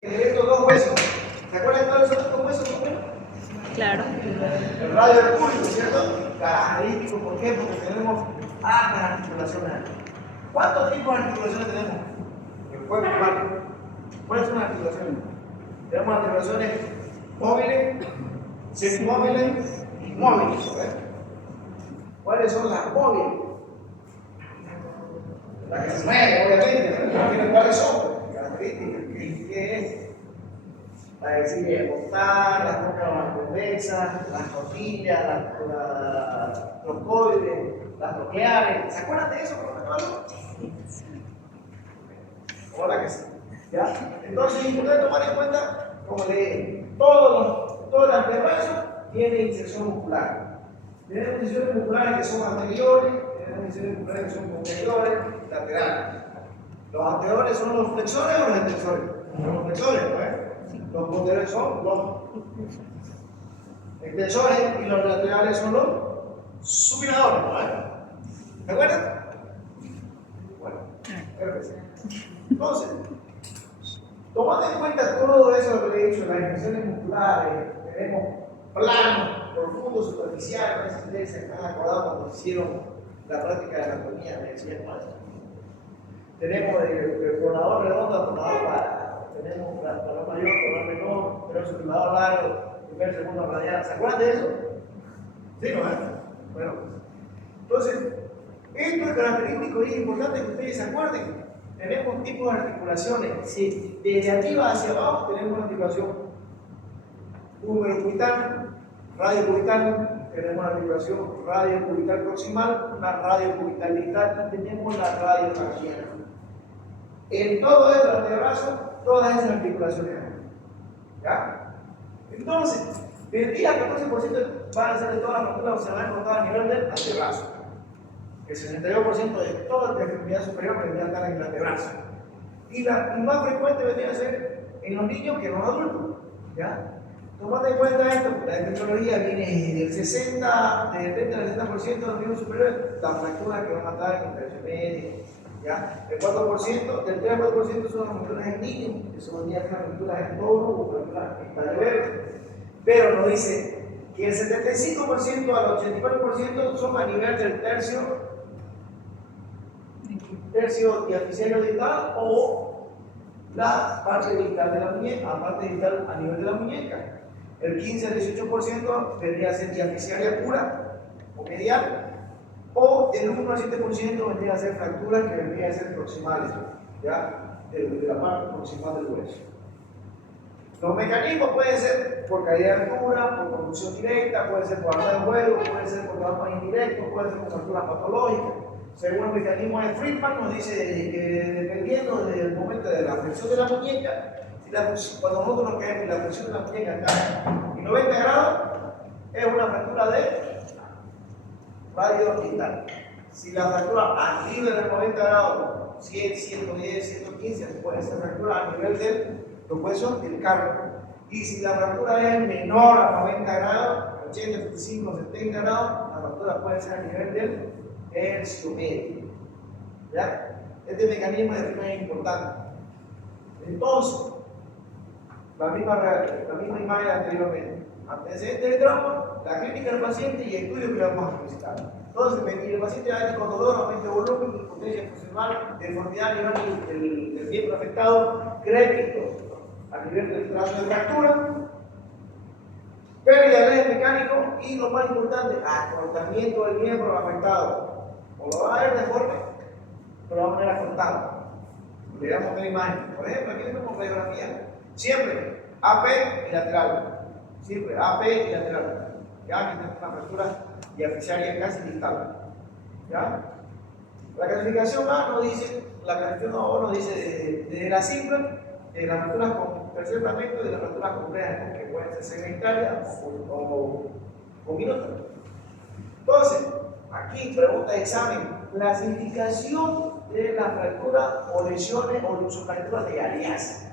Estos dos huesos. ¿Se acuerdan de todos esos dos huesos? Claro. El radio del público, ¿cierto? Característico, ¿por qué? Porque tenemos altas articulaciones. ¿Cuántos tipos de articulaciones tenemos? El cuerpo humano. ¿Cuáles son las articulaciones? Tenemos articulaciones móviles, semimóviles y móviles. ¿Cuáles son las móviles? Las que se mueven, obviamente. ¿Cuáles son? Características. ¿Qué es? La de montar, las cóncavas convexas, las costillas, las trocoides, las troqueales. ¿Se acuerdan de eso? Hola que sí. ¿Ya? Entonces es importante tomar en cuenta, como le todo el antebrazo tiene inserción muscular. Tenemos inserciones musculares que son anteriores, tenemos inserciones musculares que son posteriores, laterales. Los anteriores son los flexores o los extensores. Los flexores, ¿no? Los posteriores son los extensores y los laterales son los supinadores, ¿no? ¿De acuerdo? Bueno, creo que sí. Entonces, tomando en cuenta todo eso que le he dicho, las inserciones musculares, tenemos planos, profundos, superficiales, no sé si ustedes se están acordando cuando hicieron la práctica de anatomía, me decían maestro. Tenemos el coronador redondo, el coronador para, tenemos el coronador mayor, el coronador menor, tenemos el coronador largo, primer, segundo, radial. ¿Se acuerdan de eso? ¿Sí, no? Bueno, entonces, esto es característico y es importante que ustedes se acuerden. Tenemos tipos de articulaciones. Si desde arriba hacia abajo tenemos una articulación cubital, radiocubital, tenemos una articulación radiocubital proximal, una radiocubital distal y tenemos la radiofacial. En todo el antebrazo, todas esas articulaciones. ¿Ya? Entonces, del día 14% van a ser de todas las fracturas se van a encontrar a nivel del antebrazo. El 62% de toda la extremidad superior vendría a estar en el antebrazo. Y más frecuente vendría a ser en los niños que en los adultos. ¿Ya? Tomando en cuenta esto, la tecnología viene del 60, del 30 al 60% de los niños superiores, las fracturas que van a estar en tercio medio. ¿Ya? El 4%, del 3 al 4% son las fracturas en niños, que son las fracturas en tono o fracturas en tallo verde. Pero nos dice que el 75% al 84% son a nivel del tercio diafisario distal o la parte distal de la muñeca, la parte distal a nivel de la muñeca. El 15 al 18% vendría a ser diafisaria pura o medial, o el 1 al 7% vendría a ser fracturas que vendrían a ser proximales, ¿ya? De la parte proximal del hueso. Los mecanismos pueden ser por caída de altura, por conducción directa, puede ser por alta de vuelo, puede ser por traumas indirectos, puede ser por fracturas patológicas. Según el mecanismo de Friedman, nos dice que dependiendo del momento de la flexión de la muñeca, cuando nosotros nos caemos y la flexión de la muñeca está en 90 grados, es una fractura de radio distal. Si la fractura arriba de los 90 grados, 100, 110, 115, puede ser fractura a nivel de los huesos del carpo. Y si la fractura es menor a 90 grados, 80, 75, 70 grados, la fractura puede ser a nivel del tercio medio. ¿Ya? Este mecanismo de Friedman es importante. Entonces, la misma imagen anteriormente. Antecedentes de trauma, la clínica del paciente y estudios que le vamos a solicitar. Entonces, el paciente va a tener con dolor, aumento de volumen, impotencia funcional, deformidad a nivel del miembro afectado, crédito a nivel del trazo de fractura, pérdida de eje mecánico y lo más importante, acortamiento del miembro afectado. O lo va a ver deforme, o lo va a poner acortado. Le damos una imagen. Por ejemplo, aquí tenemos radiografía. Siempre AP y lateral. Siempre AP y lateral. Ya, aquí tenemos una fractura diafisaria casi distal. ¿Ya? La clasificación A nos dice, la clasificación O nos dice de la simple, de las fracturas con tercer fragmento y de las fracturas complejas, que pueden ser segmentarias o minúsculas. Entonces, aquí pregunta de examen, clasificación de la fractura o lesiones o luxofracturas de Galeazzi.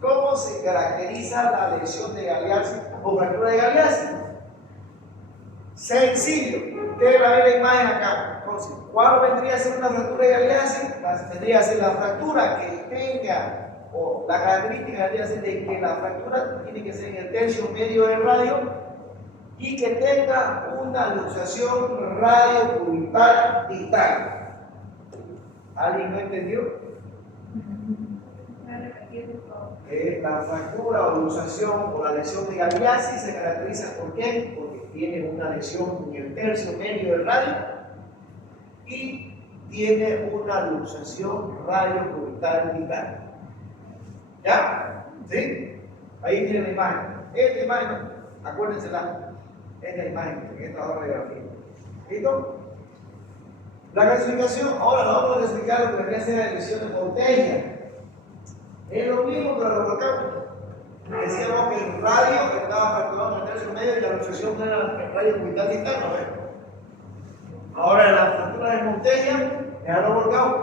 ¿Cómo se caracteriza la lesión de Galeazzi o fractura de Galeazzi? Sencillo, ustedes la ven la imagen acá. ¿Cuál vendría a ser una fractura de Galeazzi? Vendría a ser la fractura que tenga o la característica debería ser de que la fractura tiene que ser en el tercio medio del radio y que tenga una luxación radio-cubital distal. ¿Alguien no entendió? La fractura o luxación o la lesión de Galeazzi se caracteriza ¿por qué? Porque tiene una lesión en el tercio medio del radio y tiene una luxación radio-cubital distal. ¿Ya? ¿Sí? Ahí tienen la imagen. Esta imagen, acuérdensela, esta imagen, en esta radiografía. ¿Listo? La clasificación, ahora vamos a explicar lo que vendría a ser la lesión de botella. Es lo mismo, pero lo colocamos. Decíamos que el radio estaba fracturado en el tercio medio y la luxación era el radio cubital distal, ¿no ves? Ahora la fractura de Montella, ya lo volcamos.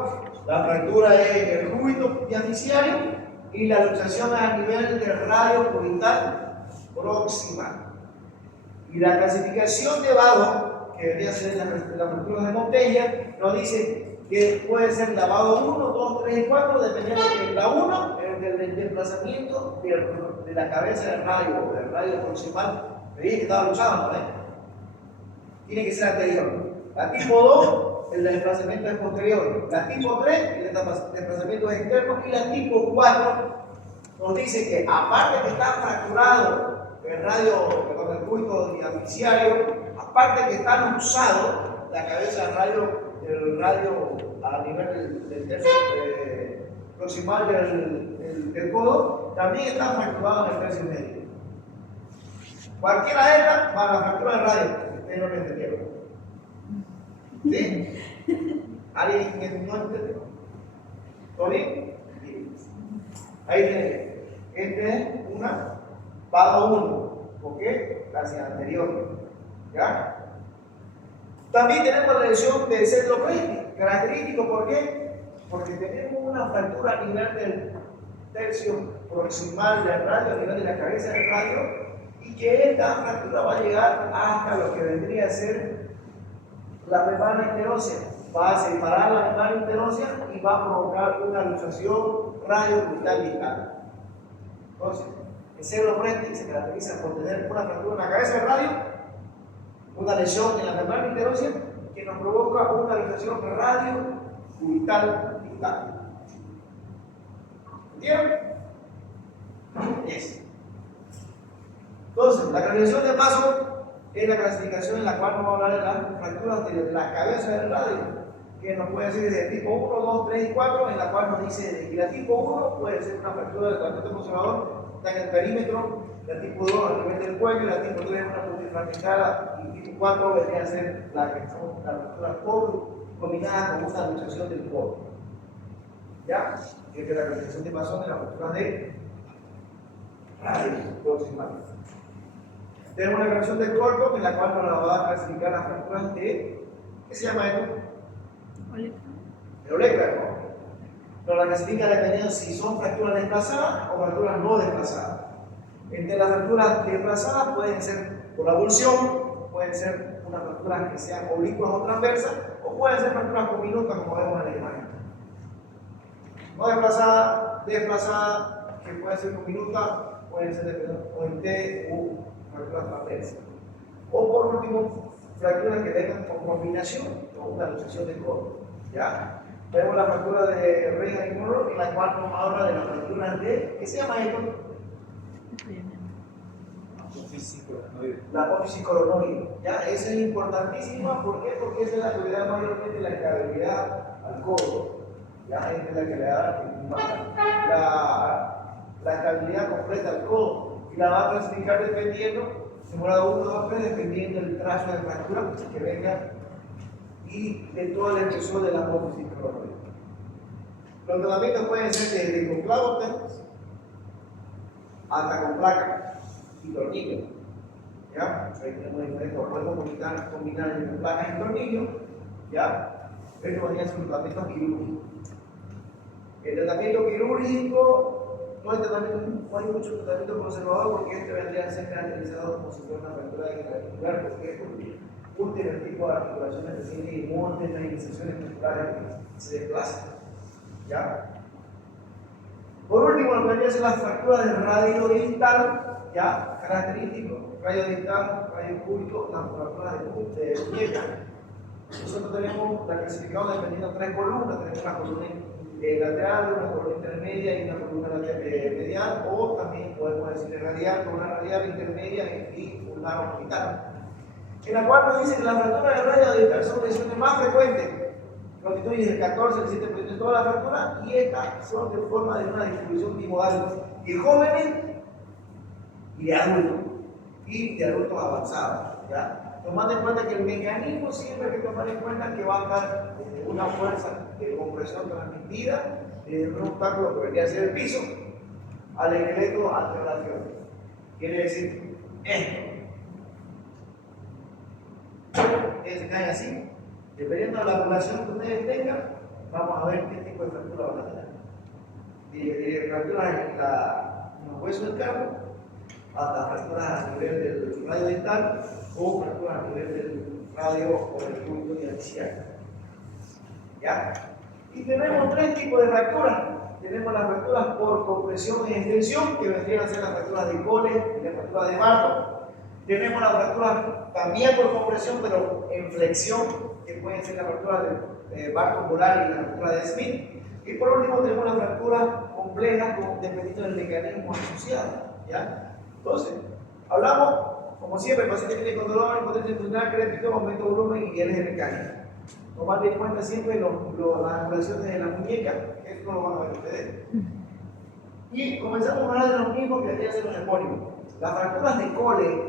La fractura es en el cúbito diaficiario y la luxación es a nivel del radio cubital proximal. Y la clasificación de Vado, que debería ser la fractura de Montella, nos dice que puede ser la Vado 1, 2, 3 y 4, dependiendo de la 1, del desplazamiento de la cabeza del radio proximal. Me dije que estaba luchando, ¿no? Tiene que ser anterior. La tipo 2, el desplazamiento es posterior. La tipo 3, el desplazamiento es externo. Y la tipo 4 nos dice que, aparte que está fracturado el cúbito diaficiario, aparte que está luxado la cabeza del radio a nivel del tercio proximal del codo, también está fracturado en el tercio medio. Cualquiera de estas va a la fractura del radio, si ustedes no me entendieron. ¿Sí? ¿Alguien que no entendió? ¿Todo bien? Bien. Ahí tienen. Este es una Vado 1, ¿ok? Hacia anterior. ¿Ya? También tenemos la lesión del centro característico, ¿por qué? Porque tenemos una fractura a nivel del tercio proximal del radio, a nivel de la cabeza del radio, y que esta fractura va a llegar hasta lo que vendría a ser la membrana interósea. Va a separar la membrana interósea y va a provocar una luxación radio-cubital distal. Entonces, el cerebro-frente se caracteriza por tener una fractura en la cabeza del radio, una lesión en la membrana interósea que nos provoca una luxación radio-cubital distal. ¿Entienden? Yes. Entonces, la clasificación de paso es la clasificación en la cual vamos a hablar de las fracturas de la cabeza del radio, que nos puede decir de tipo 1, 2, 3 y 4, en la cual nos dice que la tipo 1 puede ser una fractura del tratamiento conservador, está en el perímetro, la tipo 2 a nivel del cuello, la tipo 3 es una multifragmentada y tipo 4 vendría a ser la fractura combinada con una luxación del codo. ¿Ya? Que es la clasificación de Masón de la fractura de radio proximal. Tenemos una clasificación de Colton en la cual nos la va a clasificar las fracturas de, ¿qué se llama esto? Olectra, ¿no? Nos la clasifica dependiendo si son fracturas desplazadas o fracturas no desplazadas. Entre las fracturas desplazadas pueden ser por avulsión, pueden ser unas fracturas que sean oblicuas o transversas, o pueden ser fracturas cominutas como vemos en la imagen. No desplazada, que puede ser cominuta, pueden ser OIT u fracturas transversas. O por último, fracturas que vengan con combinación con una luxación del codo. ¿Ya? Tenemos la fractura de Reagan y Monroe, en la cual nos habla de las fracturas de, ¿qué se llama esto? La apófisis coronoide. ¿Ya? Esa es importantísima, ¿por qué? Porque esa es la que le da mayormente la estabilidad al codo. ¿Ya? Esta es la que le da la estabilidad completa al codo. Y la va a clasificar dependiendo, en grado 1, 2, 3, dependiendo del trazo de fractura que venga y de todo el espesor de la apófisis coronoide. Los tratamientos pueden ser desde con clavos hasta con placa y tornillo. ¿Ya? Ahí tenemos diferentes, podemos combinar entre placas y tornillos. ¿Ya? Esto podría ser un tratamiento quirúrgico. El tratamiento quirúrgico no hay mucho tratamiento conservador porque este vendría a ser caracterizado como si fuera una fractura de articular, porque es un tipo de articulaciones que tiene múltiples iniciaciones musculares que se desplazan. ¿Ya? Por último, lo que vendría a ser las fracturas del radio distal, ya característico, radio distal, radio cúbico, las fracturas de muñeca. Nosotros tenemos la clasificamos dependiendo de tres columnas, tenemos una columna lateral, una columna intermedia y una columna medial, o también podemos decir radial, columna radial, intermedia y un lado orbital. En la cual nos dice que las fracturas de radio distal son lesiones más frecuentes, constituyen el 14 al 17% de todas las fracturas, y estas son de forma de una distribución bimodal de jóvenes y de adultos, y de adultos avanzados, ¿ya? Tomando en cuenta que el mecanismo siempre hay que tomar en cuenta que va a dar una fuerza de compresión transmitida de un obstáculo que vendría a ser el piso al esqueleto anterolación. Quiere decir esto. Ustedes se caen así. Dependiendo de la población que ustedes tengan, vamos a ver qué tipo de fractura van a tener. Fracturas en los huesos del carpo, hasta fracturas a nivel del radio distal o fracturas a nivel del radio o del cúbito diapisiario. ¿Ya? Y tenemos tres tipos de fracturas. Tenemos las fracturas por compresión y extensión, que vendrían a ser las fracturas de Cole y las fracturas de Barton. Tenemos las fracturas también por compresión, pero en flexión, que pueden ser las fracturas de Barton polar y la fractura de Smith. Y por último tenemos las fracturas complejas dependiendo del mecanismo asociado. ¿Ya? Entonces, hablamos, como siempre, el paciente tiene control, impotencia funcional, crítico, aumento de volumen y diálisis mecánica. Tomar en cuenta siempre las angulaciones de la muñeca, que esto lo van a ver ustedes. Y comenzamos a hablar de lo mismo que debería ser un epónimo. Las fracturas de Cole,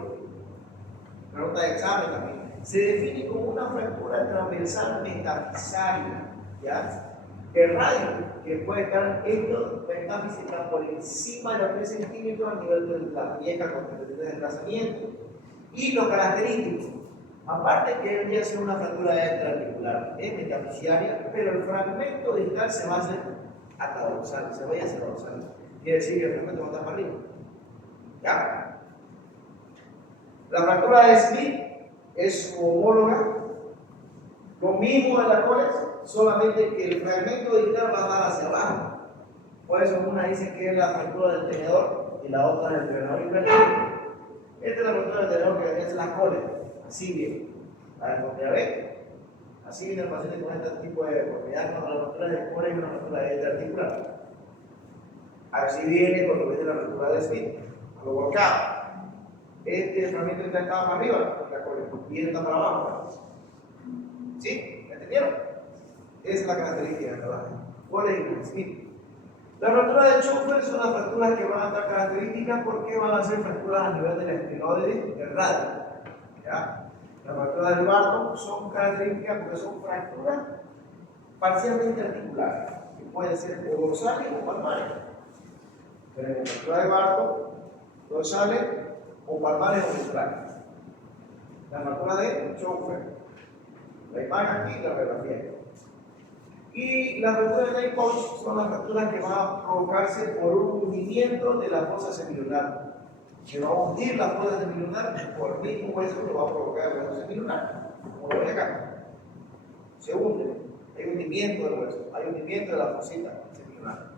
pregunta de examen también, se define como una fractura transversal metafisaria, ¿ya? El radio que puede estar, esto metáfisis está por encima de los 3 centímetros a nivel de la muñeca con el desplazamiento. Y lo característico, aparte que debería ser una fractura extraarticular, es metafisiaria, pero el fragmento distal se va a hacer hasta dorsal, se va a hacer dorsal. Quiere decir que el fragmento va a estar para arriba. ¿Ya? La fractura de Smith es su homóloga, lo mismo de la Colex, solamente que el fragmento distal va a estar hacia abajo. Por eso una dice que es la fractura del tenedor y la otra del tenedor invertido. Esta es la fractura del tenedor que es la Colex, así viene. La diabetes. Así viene el paciente con este tipo de deformidad cuando la fractura de Colex es una fractura extraarticular. Así viene cuando viene la fractura de Smith, a lo volcado. Este fragmento está para arriba, la Colex, y está para abajo. ¿Sí? ¿Me entendieron? Esa es la característica del trabajo. Colex y Smith. Las fracturas de Schoenfeld son las fracturas que van a estar características porque van a ser fracturas a nivel del estenoide del radio. ¿Ya? Las fracturas del Barton son características porque son fracturas parcialmente articulares, que pueden ser o dorsales o palmares. Tenemos fracturas de Barton, dorsales o palmares o ventrales. La fractura de Schoenfeld. La imagen aquí y la radiografía. Y las fracturas de Neypoch son las fracturas que van a provocarse por un hundimiento de la fosa semilunar. Se va a hundir la fosa semilunar por el mismo hueso que va a provocar el hueso semilunar. Como lo ve acá. Se hunde. Hay hundimiento del hueso. Hay hundimiento de la fosita semilunar.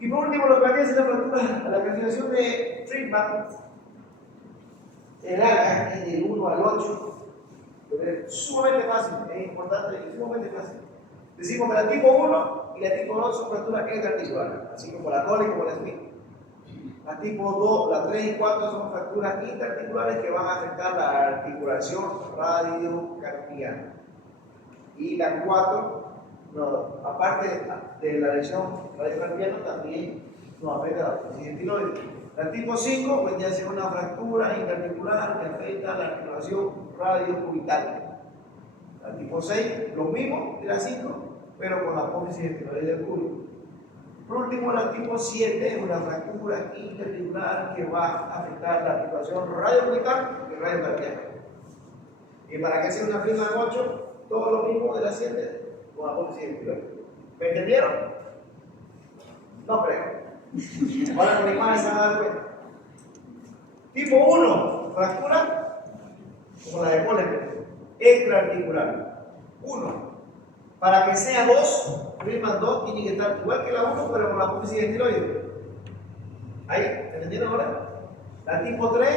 Y por último, lo que había es la fractura, la clasificación de Friedman. El AGA es del 1 al 8. Sumamente fácil, es importante, es sumamente fácil. Decimos que la tipo 1 y la tipo 2 son fracturas extraarticulares, así como la Cole y como la Smith. La tipo 2, la 3 y 4 son fracturas interarticulares que van a afectar la articulación radiocarpiana. Y la 4, no, aparte de la lesión radiocarpiana, también nos afecta la flexión tiroides. La tipo 5 vendría a ser una fractura interarticular que afecta la articulación radiocubital. La tipo 6, lo mismo que la 5, pero con la apófisis esteroidal del cúbito. Por último, la tipo 7 es una fractura interarticular que va a afectar la articulación radiocubital y radiocardiaca. Y para que sea una prima de 8, todo lo mismo de la 7 con apófisis esteroidal. ¿Me entendieron? No creo. Ahora con la imagen se van a dar cuenta. Tipo 1, fractura como la de Cole, extraarticular. 1. Para que sea 2, prima 2 tiene que estar igual que la 1, pero con la apófisis de estiloide. ¿Ahí? ¿Entendieron ahora? La tipo 3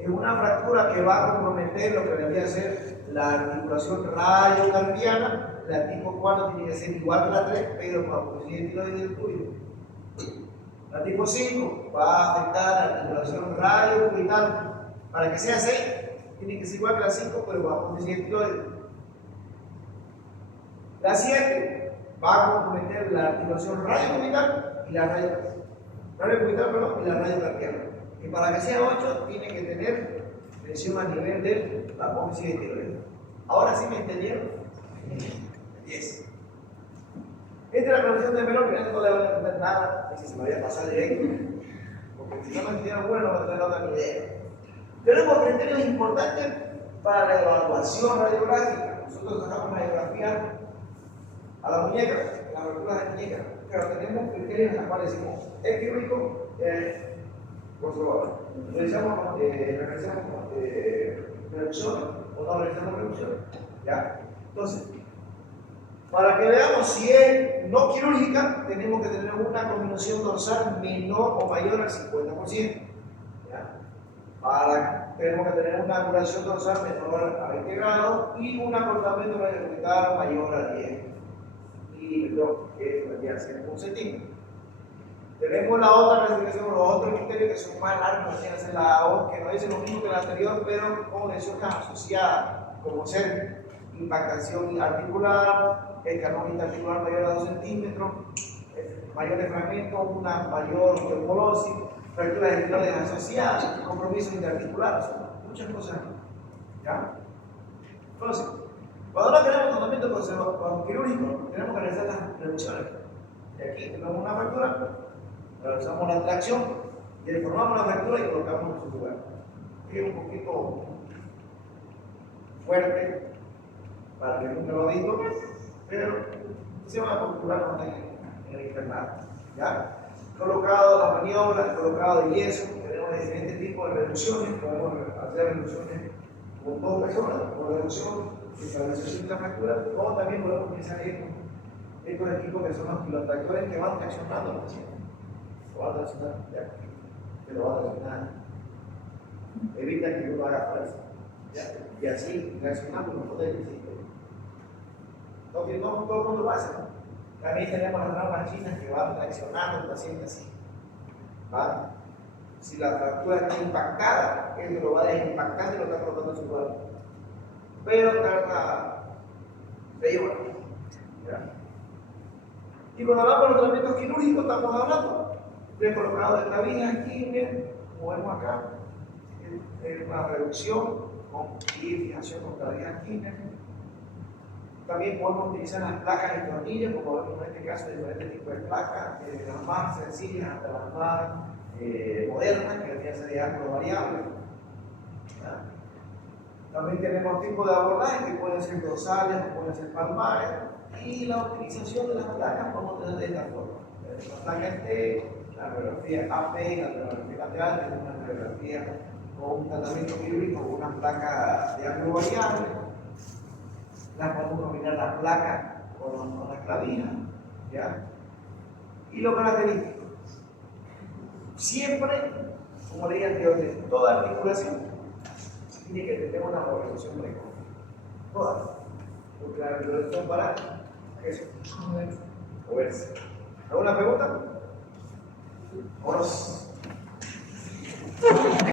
es una fractura que va a comprometer lo que debería ser la articulación radiocarpiana. La tipo 4 tiene que ser igual que la 3, pero con la apófisis de estiloide del tuyo. La tipo 5 va a afectar la articulación radiocubital. Para que sea 6, tiene que ser igual que la 5, pero con la apófisis de estiloide. La 7 va a comprometer la articulación radiocubital y la radiocarpiana. Y para que sea 8, tiene que tener presión a nivel de la apófisis de estiloide. ¿Ahora sí me entendieron? 10. Esta es la producción de melón, que no le van a entender nada, si se me había pasado directo. Porque si no me entendieron, bueno, no me otra ni idea. Tenemos criterios importantes para la evaluación radiográfica. Nosotros sacamos radiografía a la muñeca, la abertura de la muñeca, pero tenemos criterios en los cuales decimos, es quirúrgico, conservador. Realizamos reducciones o no realizamos reducciones. ¿Ya? Entonces, para que veamos si es no quirúrgica, tenemos que tener una combinación dorsal menor o mayor al 50%. ¿Ya? Tenemos que tener una angulación dorsal menor a 20 grados y un acortamiento radiocubital mayor a 10 milímetros, que vendría a ser 1 centímetro. Tenemos la otra clasificación, los otros criterios que son más largos, que no dicen lo mismo que la anterior, pero con lesiones asociadas, como ser impactación articular, escalón interarticular mayor a 2 centímetros, mayor de fragmento, una mayor osteoporosis, fracturas de estiloides asociadas, compromiso interarticular, muchas cosas. ¿Ya? Entonces, cuando no tenemos tratamiento quirúrgico, tenemos que realizar las reducciones. Y aquí tenemos una fractura, realizamos la tracción, y deformamos la fractura y colocamos en su lugar. Es un poquito fuerte para que nunca lo ha visto, pero se van a calcular en el internado. ¿Ya? Colocado las maniobras, colocado de yeso, tenemos diferentes tipos de reducciones, podemos hacer reducciones con 2 personas, con reducción, estabilización de la fractura, o también podemos utilizar estos equipos que son los pilotractores que van traccionando al paciente. Lo van a traccionar, ¿ya? Que lo van a traccionar. Evita que uno haga fuerza. ¿Ya? Y así reaccionamos los poderes del sistema. Entonces, no todo el mundo lo hace, ¿no? También tenemos las traumas chinas que van traccionando al paciente así. ¿Vale? Si la fractura está impactada, él lo va desimpactando y lo está colocando en su cuerpo. Pero tarda 6 horas. ¿Ya? Y cuando hablamos de los tratamientos quirúrgicos, estamos hablando de colocado de clavijas, Kirchner, como vemos acá, una reducción y fijación con clavijas Kirchner. También podemos utilizar las placas y tornillos, como vemos en este caso, diferentes tipos de placas, desde las más sencillas hasta las más modernas, que deberían ser de ángulo variable. ¿Ya? También tenemos tipos de abordaje que pueden ser dorsales o pueden ser palmares, y la utilización de las placas podemos tener de esta forma. La placa T, la radiografía AP, la radiografía lateral, que es una radiografía con un tratamiento quirúrgico con una placa de ángulo variable. Las podemos combinar la placa con las clavijas, ¿ya? Y lo característico, siempre, como le dije anteriormente, toda articulación tiene que tener una organización precoz. Todas. Porque la articulación para eso, moverse. ¿Alguna pregunta? Vámonos.